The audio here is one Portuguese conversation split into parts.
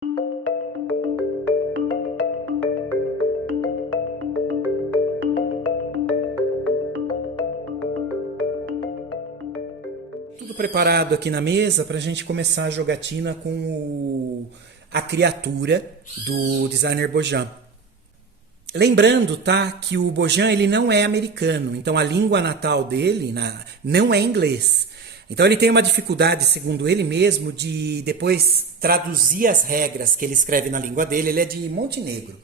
Tudo preparado aqui na mesa para a gente começar a jogatina com a criatura do designer Bojan. Lembrando, tá, que o Bojan ele não é americano, então a língua natal dele não é inglês. Então ele tem uma dificuldade, segundo ele mesmo, de depois traduzir as regras que ele escreve na língua dele. Ele é de Montenegro,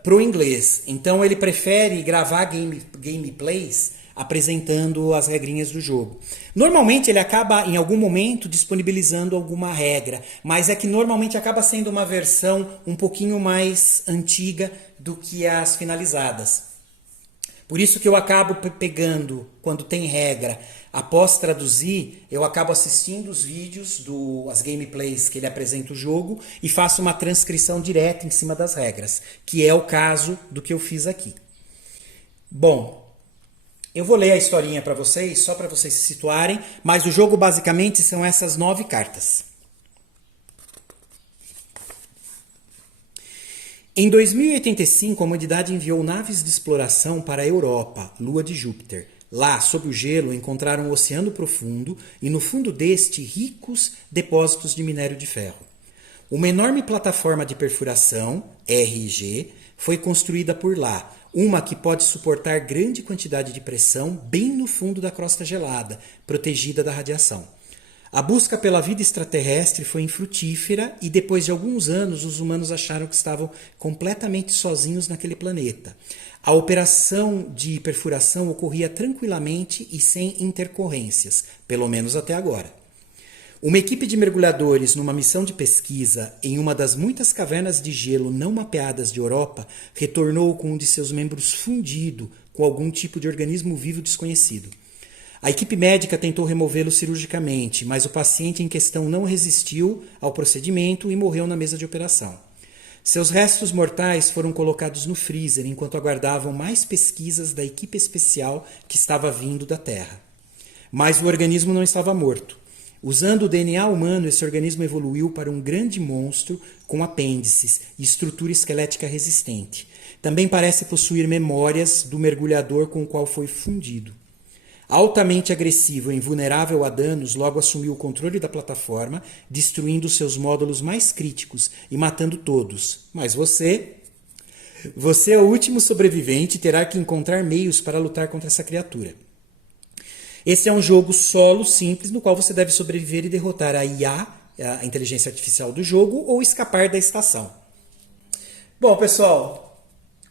para o inglês. Então ele prefere gravar gameplays apresentando as regrinhas do jogo. Normalmente ele acaba em algum momento disponibilizando alguma regra, mas é que normalmente acaba sendo uma versão um pouquinho mais antiga do que as finalizadas. Por isso que eu acabo pegando, quando tem regra, após traduzir, eu acabo assistindo os vídeos, as gameplays que ele apresenta o jogo e faço uma transcrição direta em cima das regras, que é o caso do que eu fiz aqui. Bom, eu vou ler a historinha para vocês, só para vocês se situarem, mas o jogo basicamente são essas 9 cartas. Em 2085, a humanidade enviou naves de exploração para a Europa, lua de Júpiter. Lá, sob o gelo, encontraram um oceano profundo e no fundo deste ricos depósitos de minério de ferro. Uma enorme plataforma de perfuração, RG, foi construída por lá, uma que pode suportar grande quantidade de pressão bem no fundo da crosta gelada, protegida da radiação. A busca pela vida extraterrestre foi infrutífera e depois de alguns anos os humanos acharam que estavam completamente sozinhos naquele planeta. A operação de perfuração ocorria tranquilamente e sem intercorrências, pelo menos até agora. Uma equipe de mergulhadores numa missão de pesquisa em uma das muitas cavernas de gelo não mapeadas de Europa retornou com um de seus membros fundido com algum tipo de organismo vivo desconhecido. A equipe médica tentou removê-lo cirurgicamente, mas o paciente em questão não resistiu ao procedimento e morreu na mesa de operação. Seus restos mortais foram colocados no freezer enquanto aguardavam mais pesquisas da equipe especial que estava vindo da Terra. Mas o organismo não estava morto. Usando o DNA humano, esse organismo evoluiu para um grande monstro com apêndices e estrutura esquelética resistente. Também parece possuir memórias do mergulhador com o qual foi fundido. Altamente agressivo e invulnerável a danos, logo assumiu o controle da plataforma, destruindo seus módulos mais críticos e matando todos. Mas você é o último sobrevivente e terá que encontrar meios para lutar contra essa criatura. Esse é um jogo solo simples no qual você deve sobreviver e derrotar a IA, a inteligência artificial do jogo, ou escapar da estação. Bom, pessoal,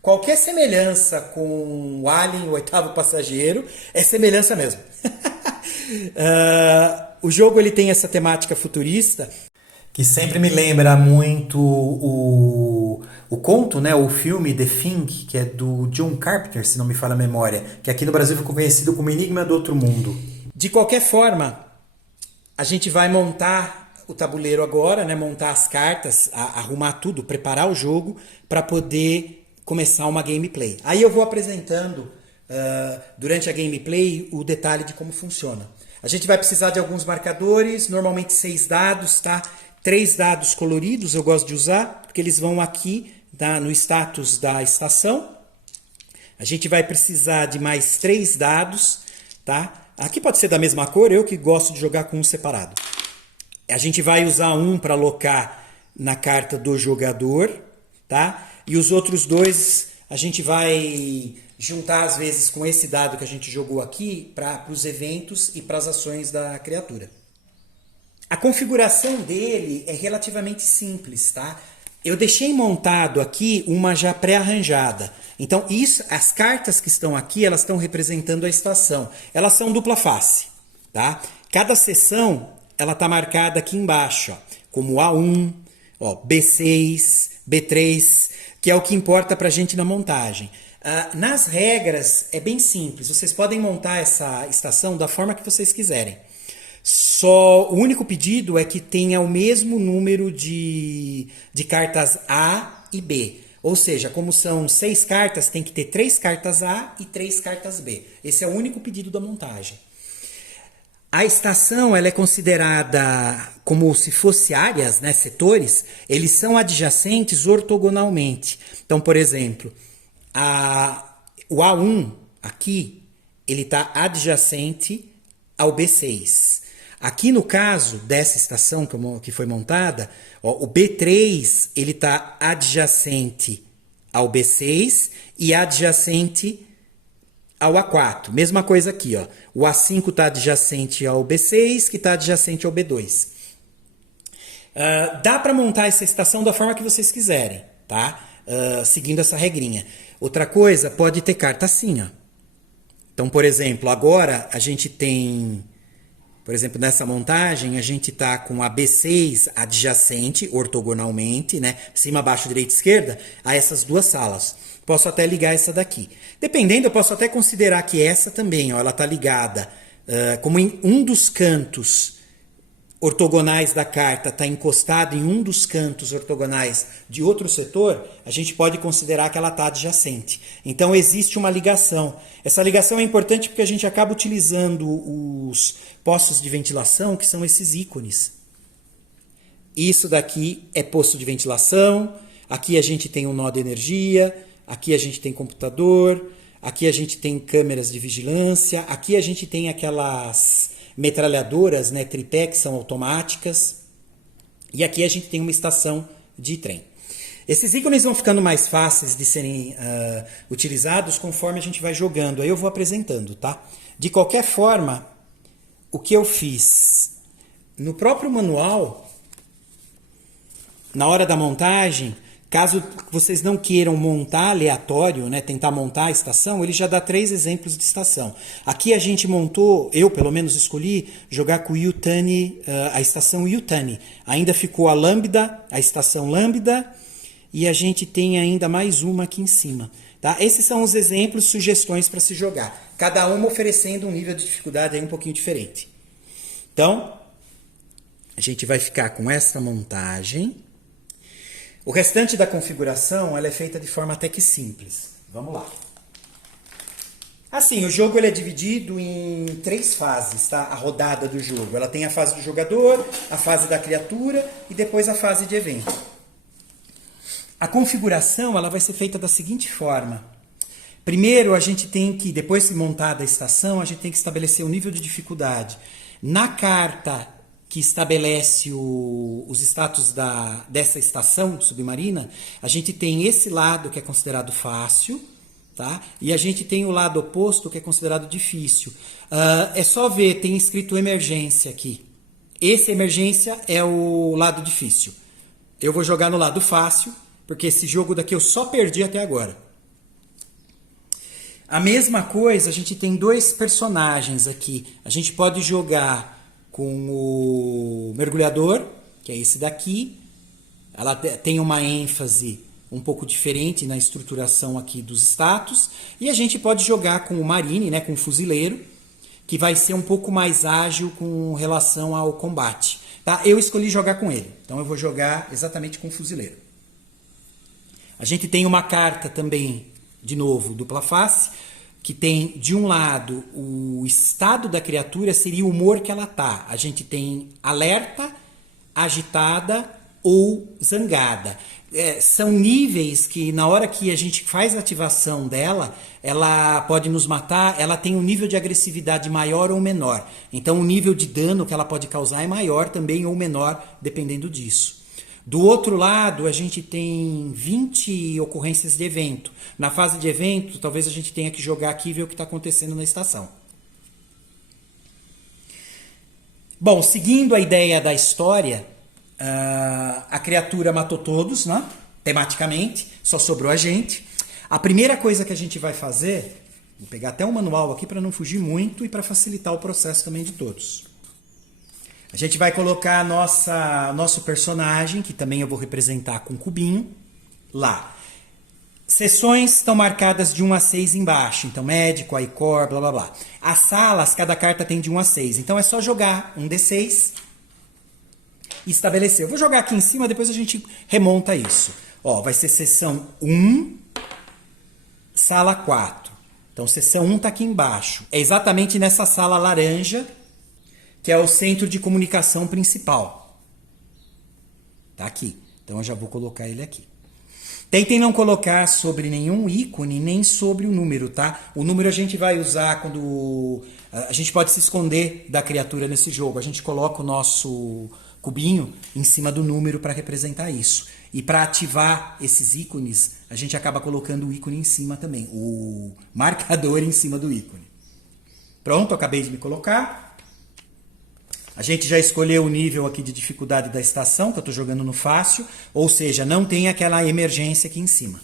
qualquer semelhança com o Alien, o oitavo passageiro, é semelhança mesmo. O jogo ele tem essa temática futurista, que sempre me lembra muito o conto, né, o filme The Thing, que é do John Carpenter, se não me falha a memória, que aqui no Brasil ficou conhecido como Enigma do Outro Mundo. De qualquer forma, a gente vai montar o tabuleiro agora, né, montar as cartas, arrumar tudo, preparar o jogo para poder começar uma gameplay. Aí eu vou apresentando durante a gameplay o detalhe de como funciona. A gente vai precisar de alguns marcadores, normalmente 6 dados, tá? 3 dados coloridos eu gosto de usar, porque eles vão aqui no status da estação. A gente vai precisar de mais 3 dados, tá? Aqui pode ser da mesma cor, eu que gosto de jogar com um separado. A gente vai usar um para alocar na carta do jogador, tá? E os outros 2 a gente vai juntar às vezes com esse dado que a gente jogou aqui para os eventos e para as ações da criatura. A configuração dele é relativamente simples, tá? Eu deixei montado aqui uma já pré-arranjada. Então, as cartas que estão aqui, elas estão representando a estação. Elas são dupla face, tá? Cada seção, ela está marcada aqui embaixo, ó, como A1, ó, B6, B3, que é o que importa para a gente na montagem. Nas regras, é bem simples. Vocês podem montar essa estação da forma que vocês quiserem. Só o único pedido é que tenha o mesmo número de cartas A e B. Ou seja, como são 6 cartas, tem que ter 3 cartas A e 3 cartas B. Esse é o único pedido da montagem. A estação ela é considerada como se fosse áreas, né, setores, eles são adjacentes ortogonalmente. Então, por exemplo, o A1 aqui, ele está adjacente ao B6. Aqui no caso dessa estação que foi montada, ó, o B3 ele está adjacente ao B6 e adjacente ao A4. Mesma coisa aqui, ó. O A5 está adjacente ao B6, que está adjacente ao B2. Dá para montar essa estação da forma que vocês quiserem, tá? Seguindo essa regrinha. Outra coisa, pode ter carta assim, ó. Então, por exemplo, agora a gente tem... Por exemplo, nessa montagem, a gente está com a B6 adjacente, ortogonalmente, né? Cima, baixo, direita e esquerda, a essas duas salas. Posso até ligar essa daqui. Dependendo, eu posso até considerar que essa também, ó, ela está ligada, como em um dos cantos ortogonais da carta está encostado em um dos cantos ortogonais de outro setor, a gente pode considerar que ela está adjacente. Então, existe uma ligação. Essa ligação é importante porque a gente acaba utilizando os postos de ventilação, que são esses ícones. Isso daqui é posto de ventilação, aqui a gente tem um nó de energia, aqui a gente tem computador, aqui a gente tem câmeras de vigilância, aqui a gente tem aquelas metralhadoras, né, tripé, que são automáticas, e aqui a gente tem uma estação de trem. Esses ícones vão ficando mais fáceis de serem utilizados conforme a gente vai jogando. Aí eu vou apresentando, tá? De qualquer forma, o que eu fiz no próprio manual, na hora da montagem, caso vocês não queiram montar aleatório, né, tentar montar a estação, ele já dá 3 exemplos de estação. Aqui a gente montou, eu pelo menos escolhi, jogar com o Yutani, a estação Yutani. Ainda ficou a Lambda, a estação Lambda, e a gente tem ainda mais uma aqui em cima. Tá? Esses são os exemplos, sugestões para se jogar. Cada uma oferecendo um nível de dificuldade aí um pouquinho diferente. Então, a gente vai ficar com essa montagem. O restante da configuração ela é feita de forma até que simples. Vamos lá. Assim, o jogo ele é dividido em 3 fases, tá? A rodada do jogo. Ela tem a fase do jogador, a fase da criatura e depois a fase de evento. A configuração ela vai ser feita da seguinte forma. Primeiro, a gente tem que, depois de montada a estação, a gente tem que estabelecer o nível de dificuldade. Na carta que estabelece os status dessa estação submarina, a gente tem esse lado que é considerado fácil, tá? E a gente tem o lado oposto que é considerado difícil. É só ver, tem escrito emergência aqui. Esse emergência é o lado difícil. Eu vou jogar no lado fácil, porque esse jogo daqui eu só perdi até agora. A mesma coisa, a gente tem 2 personagens aqui. A gente pode jogar com o mergulhador, que é esse daqui. Ela tem uma ênfase um pouco diferente na estruturação aqui dos status. E a gente pode jogar com o marine, né, com o fuzileiro, que vai ser um pouco mais ágil com relação ao combate. Tá? Eu escolhi jogar com ele, então eu vou jogar exatamente com o fuzileiro. A gente tem uma carta também, de novo, dupla face, que tem, de um lado, o estado da criatura seria o humor que ela tá. A gente tem alerta, agitada ou zangada. São níveis que, na hora que a gente faz a ativação dela, ela pode nos matar, ela tem um nível de agressividade maior ou menor. Então, o nível de dano que ela pode causar é maior também ou menor, dependendo disso. Do outro lado, a gente tem 20 ocorrências de evento. Na fase de evento, talvez a gente tenha que jogar aqui e ver o que está acontecendo na estação. Bom, seguindo a ideia da história, a criatura matou todos, né? Tematicamente, só sobrou a gente. A primeira coisa que a gente vai fazer, vou pegar até um manual aqui para não fugir muito e para facilitar o processo também de todos. A gente vai colocar nosso personagem, que também eu vou representar com cubinho, lá. Sessões estão marcadas de 1 a 6 embaixo, então médico, ICOR, blá blá blá. As salas, cada carta tem de 1 a 6, então é só jogar um D6 e estabelecer. Eu vou jogar aqui em cima, depois a gente remonta isso. Ó, vai ser sessão 1, sala 4. Então, sessão 1 está aqui embaixo. É exatamente nessa sala laranja que é o centro de comunicação principal. Tá aqui. Então eu já vou colocar ele aqui. Tentem não colocar sobre nenhum ícone, nem sobre o número, tá? O número a gente vai usar quando... A gente pode se esconder da criatura nesse jogo. A gente coloca o nosso cubinho em cima do número para representar isso. E para ativar esses ícones, a gente acaba colocando o ícone em cima também. O marcador em cima do ícone. Pronto, acabei de me colocar. A gente já escolheu o nível aqui de dificuldade da estação, que eu estou jogando no fácil, ou seja, não tem aquela emergência aqui em cima.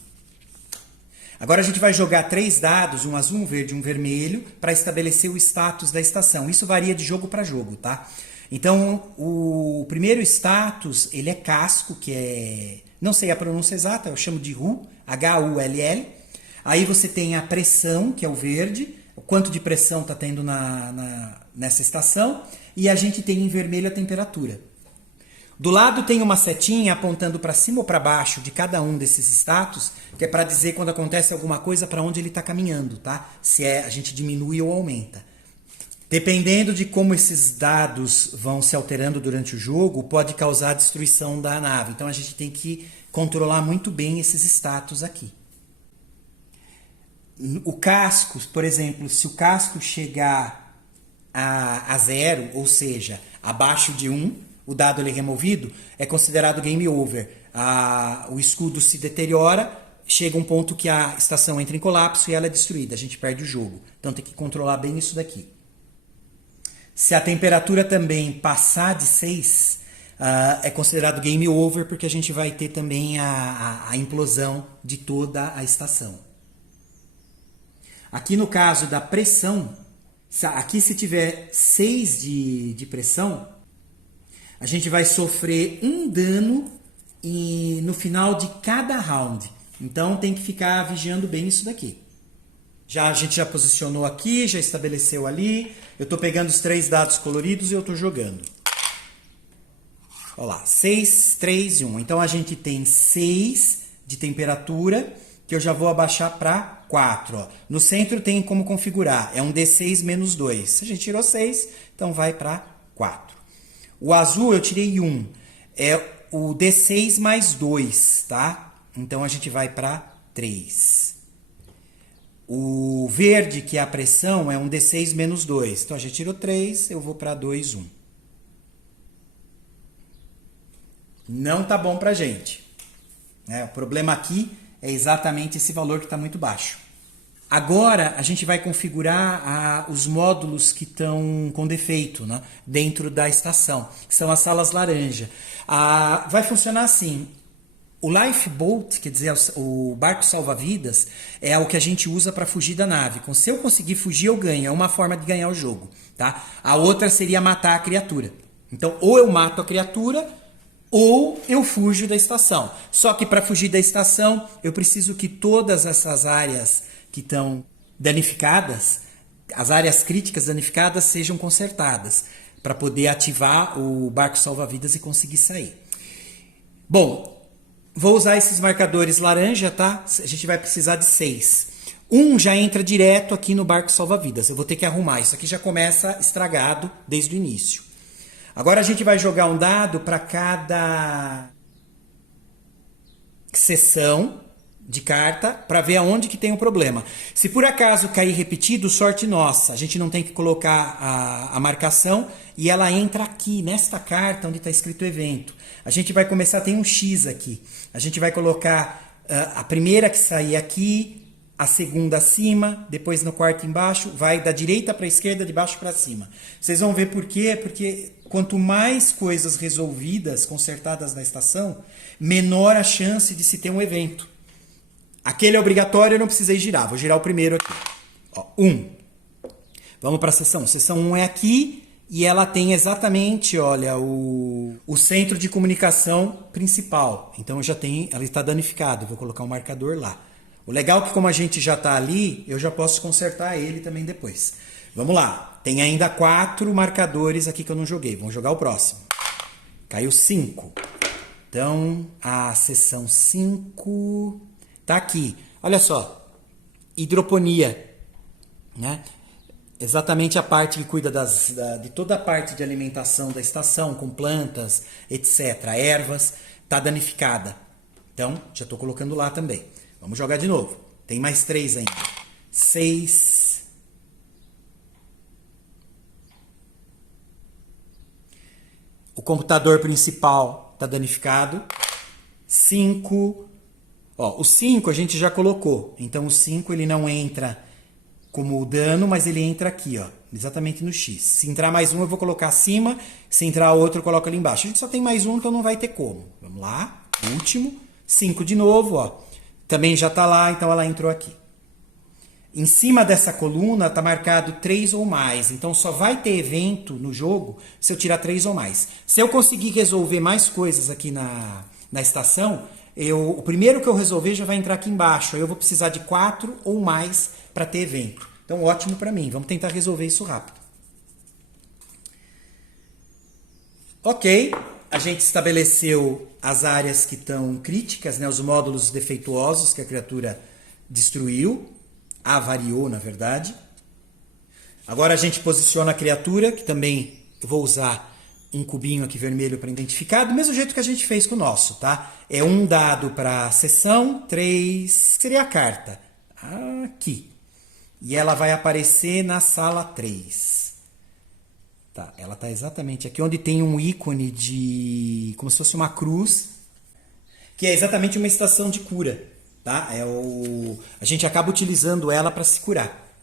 Agora a gente vai jogar 3 dados, um azul, um verde e um vermelho, para estabelecer o status da estação. Isso varia de jogo para jogo, tá? Então, o primeiro status, ele é casco, que é... Não sei a pronúncia exata, eu chamo de HULL, H-U-L-L. Aí você tem a pressão, que é o verde, o quanto de pressão está tendo nessa estação. E a gente tem em vermelho a temperatura. Do lado tem uma setinha apontando para cima ou para baixo de cada um desses status, que é para dizer quando acontece alguma coisa para onde ele está caminhando, tá? Se a gente diminui ou aumenta. Dependendo de como esses dados vão se alterando durante o jogo, pode causar a destruição da nave. Então a gente tem que controlar muito bem esses status aqui. O casco, por exemplo, se o casco chegar a 0, ou seja, abaixo de 1, o dado ele é removido, é considerado game over. O escudo se deteriora, chega um ponto que a estação entra em colapso e ela é destruída, a gente perde o jogo. Então tem que controlar bem isso daqui. Se a temperatura também passar de 6, é considerado game over, porque a gente vai ter também a implosão de toda a estação. Aqui no caso da pressão, aqui se tiver 6 de pressão, a gente vai sofrer um dano no final de cada round. Então tem que ficar vigiando bem isso daqui. A gente já posicionou aqui, já estabeleceu ali. Eu estou pegando os 3 dados coloridos e eu estou jogando. Olha lá, 6, 3 e 1. Então a gente tem 6 de temperatura, que eu já vou abaixar para 4. Ó. No centro tem como configurar, é um D6 menos 2. Se a gente tirou 6, então vai para 4. O azul eu tirei 1, é o D6 mais 2, tá? Então a gente vai para 3. O verde, que é a pressão, é um D6 menos 2. Então a gente tirou 3, eu vou para 2, 1. Não tá bom pra gente. O problema aqui é exatamente esse valor que está muito baixo. Agora a gente vai configurar os módulos que estão com defeito, né, dentro da estação, que são as salas laranja. Vai funcionar assim. O lifeboat, quer dizer, o barco salva-vidas, é o que a gente usa para fugir da nave. Se eu conseguir fugir, eu ganho. É uma forma de ganhar o jogo. Tá? A outra seria matar a criatura. Então, ou eu mato a criatura, ou eu fujo da estação. Só que para fugir da estação, eu preciso que todas essas áreas que estão danificadas, as áreas críticas danificadas, sejam consertadas, para poder ativar o barco salva-vidas e conseguir sair. Bom, vou usar esses marcadores laranja, tá? A gente vai precisar de 6. Um já entra direto aqui no barco salva-vidas. Eu vou ter que arrumar. Isso aqui já começa estragado desde o início. Agora a gente vai jogar um dado para cada seção de carta para ver aonde que tem o problema. Se por acaso cair repetido, sorte nossa. A gente não tem que colocar a marcação e ela entra aqui, nesta carta onde está escrito evento. A gente vai começar, tem um X aqui. A gente vai colocar a primeira que sair aqui, a segunda acima, depois no quarto embaixo, vai da direita para a esquerda, de baixo para cima. Vocês vão ver por quê? Porque quanto mais coisas resolvidas, consertadas na estação, menor a chance de se ter um evento. Aquele é obrigatório, eu não precisei girar. Vou girar o primeiro aqui. Ó, 1. Vamos para a seção. Seção 1 é aqui e ela tem exatamente, olha, o centro de comunicação principal. Então já tem, ela está danificada. Vou colocar um marcador lá. O legal é que como a gente já está ali, eu já posso consertar ele também depois. Vamos lá. Tem ainda 4 marcadores aqui que eu não joguei. Vamos jogar o próximo. Caiu 5. Então, a seção 5... tá aqui, olha só, hidroponia, né? Exatamente a parte que cuida de toda a parte de alimentação da estação, com plantas, etc. Ervas, está danificada. Então, já estou colocando lá também. Vamos jogar de novo. Tem mais 3 ainda. 6. O computador principal está danificado. 5. Ó, o 5 a gente já colocou. Então, o 5 ele não entra como dano, mas ele entra aqui, ó, exatamente no X. Se entrar mais um, eu vou colocar acima. Se entrar outro, eu coloco ali embaixo. A gente só tem mais um, então não vai ter como. Vamos lá. Último. 5 de novo, ó. Também já está lá, então ela entrou aqui. Em cima dessa coluna está marcado 3 ou mais. Então só vai ter evento no jogo se eu tirar 3 ou mais. Se eu conseguir resolver mais coisas aqui na estação, o primeiro que eu resolver já vai entrar aqui embaixo. Aí eu vou precisar de 4 ou mais para ter evento. Então ótimo para mim. Vamos tentar resolver isso rápido. Ok. A gente estabeleceu as áreas que estão críticas, né? Os módulos defeituosos que a criatura destruiu. Avariou, na verdade. Agora a gente posiciona a criatura, que também eu vou usar um cubinho aqui vermelho para identificar, do mesmo jeito que a gente fez com o nosso, tá? É um dado para sessão, 3, seria a carta. Aqui. E ela vai aparecer na sala 3. Tá, ela está exatamente aqui onde tem um ícone de... como se fosse uma cruz, que é exatamente uma estação de cura. Tá? A gente acaba utilizando ela para se curar.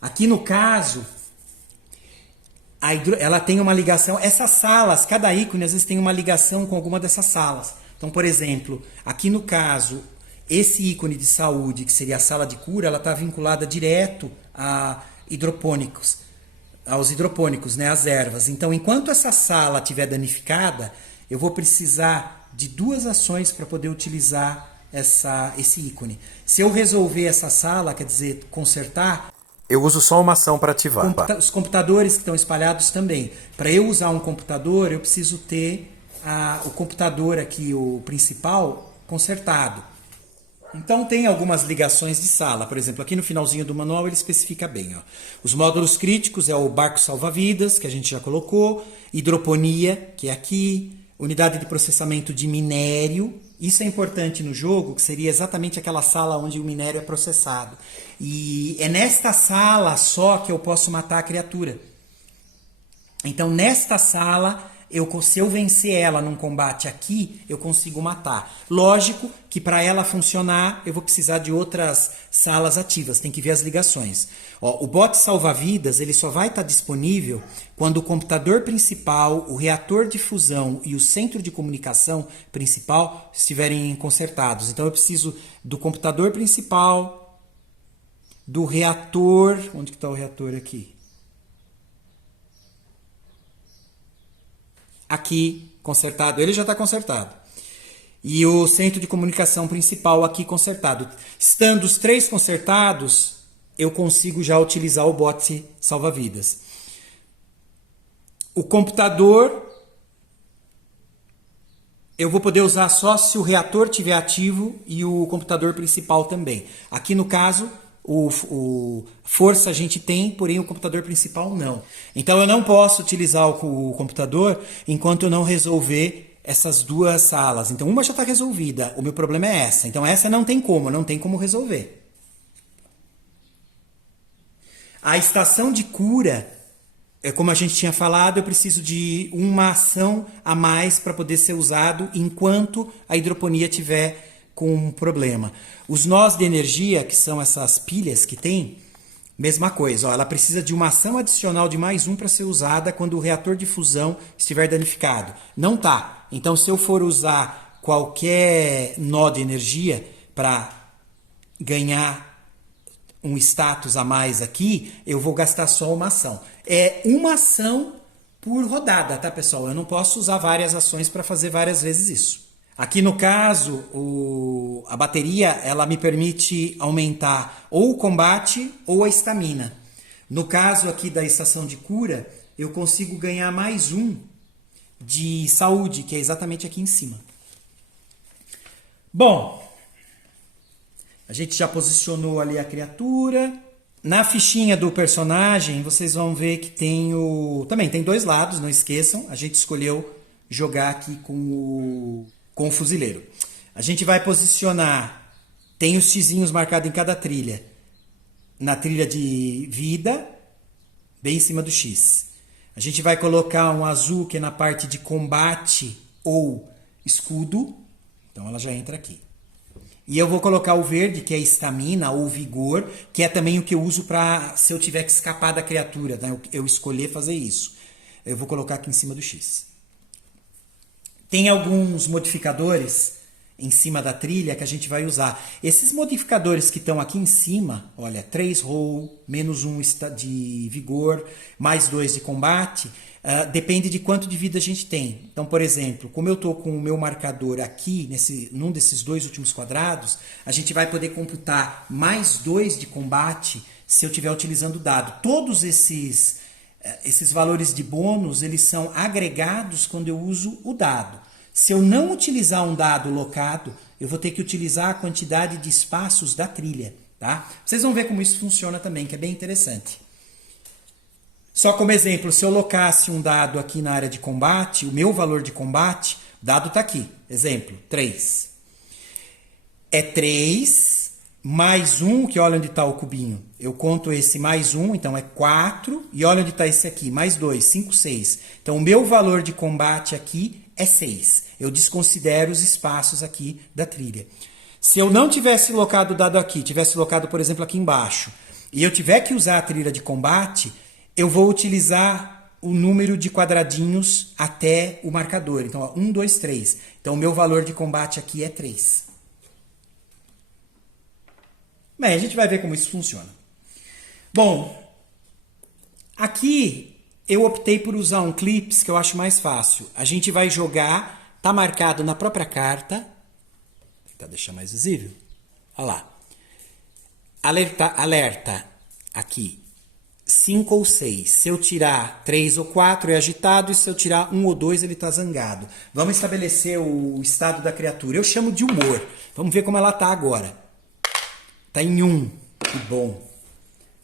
Aqui no caso, ela tem uma ligação. Essas salas, cada ícone às vezes tem uma ligação com alguma dessas salas. Então, por exemplo, aqui no caso, esse ícone de saúde, que seria a sala de cura, ela está vinculada direto a hidropônicos, aos hidropônicos, né, às ervas. Então, enquanto essa sala estiver danificada, eu vou precisar de 2 ações para poder utilizar esse ícone. Se eu resolver essa sala, quer dizer, consertar, eu uso só uma ação para ativar. Os computadores que estão espalhados também. Para eu usar um computador, eu preciso ter o computador aqui, o principal, consertado. Então tem algumas ligações de sala. Por exemplo, aqui no finalzinho do manual ele especifica bem. Ó. Os módulos críticos é o barco salva-vidas, que a gente já colocou. Hidroponia, que é aqui. Unidade de processamento de minério. Isso é importante no jogo, que seria exatamente aquela sala onde o minério é processado. E é nesta sala só que eu posso matar a criatura. Então, nesta sala, se eu vencer ela num combate aqui, eu consigo matar. Lógico que para ela funcionar, eu vou precisar de outras salas ativas. Tem que ver as ligações. Ó, o bot salva-vidas ele só vai estar disponível quando o computador principal, o reator de fusão e o centro de comunicação principal estiverem consertados. Então eu preciso do computador principal, do reator... Onde que está o reator aqui? Aqui, consertado. Ele já está consertado. E o centro de comunicação principal aqui consertado. Estando os 3 consertados, eu consigo já utilizar o bot salva-vidas. O computador, eu vou poder usar só se o reator estiver ativo e o computador principal também. Aqui no caso, força a gente tem, porém o computador principal não. Então eu não posso utilizar o computador enquanto eu não resolver essas 2 salas. Então uma já está resolvida, o meu problema é essa. Então essa não tem como resolver. A estação de cura, como a gente tinha falado, eu preciso de uma ação a mais para poder ser usado enquanto a hidroponia estiver com um problema. Os nós de energia, que são essas pilhas que tem, mesma coisa. Ó, ela precisa de uma ação adicional de mais 1 para ser usada quando o reator de fusão estiver danificado. Não tá. Então, se eu for usar qualquer nó de energia para ganhar um status a mais aqui, eu vou gastar só uma ação. É uma ação por rodada, tá, pessoal? Eu não posso usar várias ações para fazer várias vezes isso. Aqui no caso, a bateria ela me permite aumentar ou o combate ou a estamina. No caso aqui da estação de cura, eu consigo ganhar mais 1 de saúde, que é exatamente aqui em cima. Bom, a gente já posicionou ali a criatura. Na fichinha do personagem, vocês vão ver que tem também tem dois lados, não esqueçam. A gente escolheu jogar aqui com o fuzileiro. A gente vai posicionar, tem os xizinhos marcados em cada trilha. Na trilha de vida, bem em cima do X. A gente vai colocar um azul que é na parte de combate ou escudo. Então ela já entra aqui. E eu vou colocar o verde, que é estamina ou vigor, que é também o que eu uso para se eu tiver que escapar da criatura, né? Eu escolher fazer isso. Eu vou colocar aqui em cima do X. Tem alguns modificadores em cima da trilha que a gente vai usar. Esses modificadores que estão aqui em cima, olha, 3 roll, menos 1 de vigor, mais 2 de combate, depende de quanto de vida a gente tem. Então, por exemplo, como eu estou com o meu marcador aqui, num desses dois últimos quadrados, a gente vai poder computar mais 2 de combate se eu estiver utilizando o dado. Todos esses valores de bônus, eles são agregados quando eu uso o dado. Se eu não utilizar um dado locado, eu vou ter que utilizar a quantidade de espaços da trilha, tá? Vocês vão ver como isso funciona também, que é bem interessante. Só como exemplo, se eu locasse um dado aqui na área de combate, o meu valor de combate, o dado está aqui. Exemplo, 3. É 3 mais 1, que olha onde está o cubinho. Eu conto esse mais 1, então é 4. E olha onde está esse aqui, mais 2, 5, 6. Então o meu valor de combate aqui é 6. Eu desconsidero os espaços aqui da trilha. Se eu não tivesse locado o dado aqui, tivesse locado, por exemplo, aqui embaixo, e eu tiver que usar a trilha de combate, eu vou utilizar o número de quadradinhos até o marcador. Então, ó, 1, 2, 3. Então, o meu valor de combate aqui é 3. Bem, a gente vai ver como isso funciona. Bom, aqui eu optei por usar um clips que eu acho mais fácil. A gente vai jogar, tá marcado na própria carta. Vou tentar deixar mais visível. Olha lá. Alerta aqui. 5 ou 6. Se eu tirar 3 ou 4 é agitado e se eu tirar 1 ou 2 ele está zangado. Vamos estabelecer o estado da criatura. Eu chamo de humor. Vamos ver como ela está agora. Está em 1. Que bom.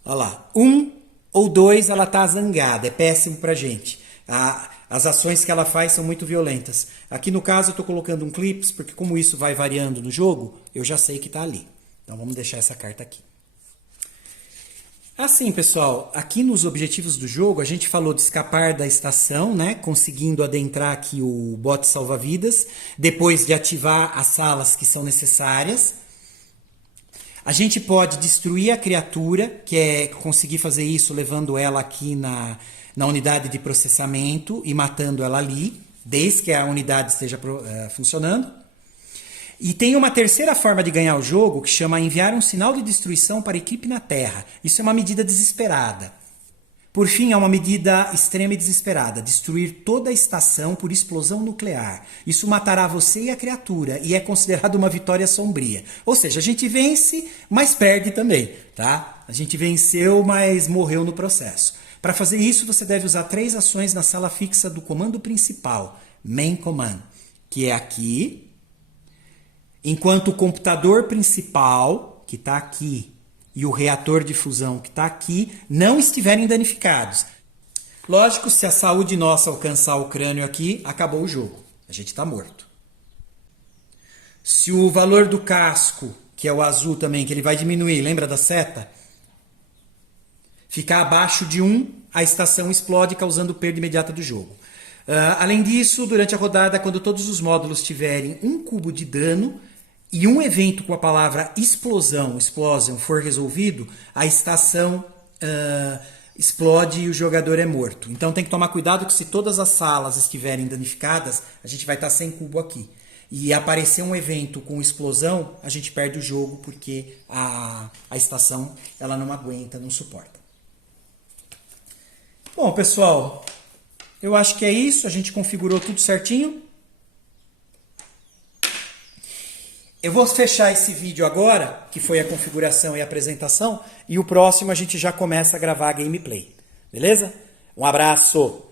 Olha lá. 1 ou 2 ela está zangada. É péssimo para a gente. As ações que ela faz são muito violentas. Aqui no caso eu estou colocando um clips porque como isso vai variando no jogo, eu já sei que está ali. Então vamos deixar essa carta aqui. Assim, pessoal, aqui nos objetivos do jogo, a gente falou de escapar da estação, né? Conseguindo adentrar aqui o bote salva-vidas, depois de ativar as salas que são necessárias. A gente pode destruir a criatura, que é conseguir fazer isso levando ela aqui na unidade de processamento e matando ela ali, desde que a unidade esteja funcionando. E tem uma terceira forma de ganhar o jogo que chama enviar um sinal de destruição para a equipe na Terra. Isso é uma medida desesperada. Por fim, é uma medida extrema e desesperada. Destruir toda a estação por explosão nuclear. Isso matará você e a criatura e é considerado uma vitória sombria. Ou seja, a gente vence, mas perde também, tá? A gente venceu, mas morreu no processo. Para fazer isso, você deve usar 3 ações na sala fixa do comando principal, Main Command, que é aqui. Enquanto o computador principal, que está aqui, e o reator de fusão, que está aqui, não estiverem danificados. Lógico, se a saúde nossa alcançar o crânio aqui, acabou o jogo. A gente está morto. Se o valor do casco, que é o azul também, que ele vai diminuir, lembra da seta? Ficar abaixo de 1, a estação explode, causando perda imediata do jogo. Além disso, durante a rodada, quando todos os módulos tiverem 1 cubo de dano, e um evento com a palavra explosion for resolvido, a estação explode e o jogador é morto. Então tem que tomar cuidado que se todas as salas estiverem danificadas, a gente vai estar sem cubo aqui. E aparecer um evento com explosão, a gente perde o jogo porque a estação ela não aguenta, não suporta. Bom, pessoal, eu acho que é isso. A gente configurou tudo certinho. Eu vou fechar esse vídeo agora, que foi a configuração e a apresentação, e o próximo a gente já começa a gravar a gameplay. Beleza? Um abraço!